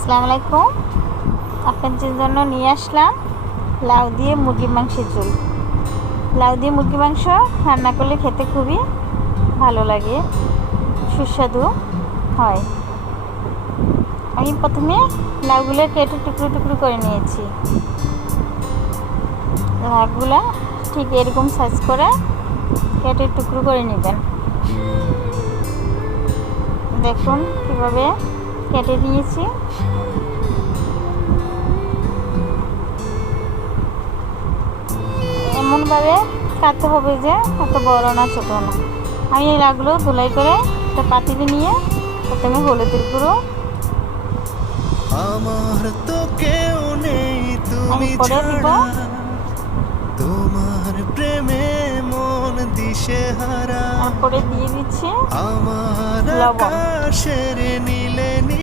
আসসালামু আলাইকুম। আপনাদের জন্য নিয়ে আসলাম লাউ দিয়ে মুরগির মাংসের ঝোল। লাউ দিয়ে মুরগির মাংস রান্না করলে খেতে খুবই ভালো লাগে, সুস্বাদু হয়। আমি প্রথমে লাউগুলো কেটে টুকরো টুকরো করে নিয়েছি। লাউগুলো ঠিক এরকম সাইজ করে কেটে টুকরো করে নেবেন। দেখুন কীভাবে কেটে নিয়েছি। এমনভাবে কাটতে হবে যে এত বড় না ছোট না। আমি এই লাউগুলো ধুলাই করে একটা পাতিলে নিয়ে প্রথমে হলুদের গুঁড়ো আমার তো কেউ নেই তুমি ছাড়া, তোমার প্রেমে মন দিশেহারা, তারপরে দিয়ে দিচ্ছি আমার লবণ। আকাশের নীলে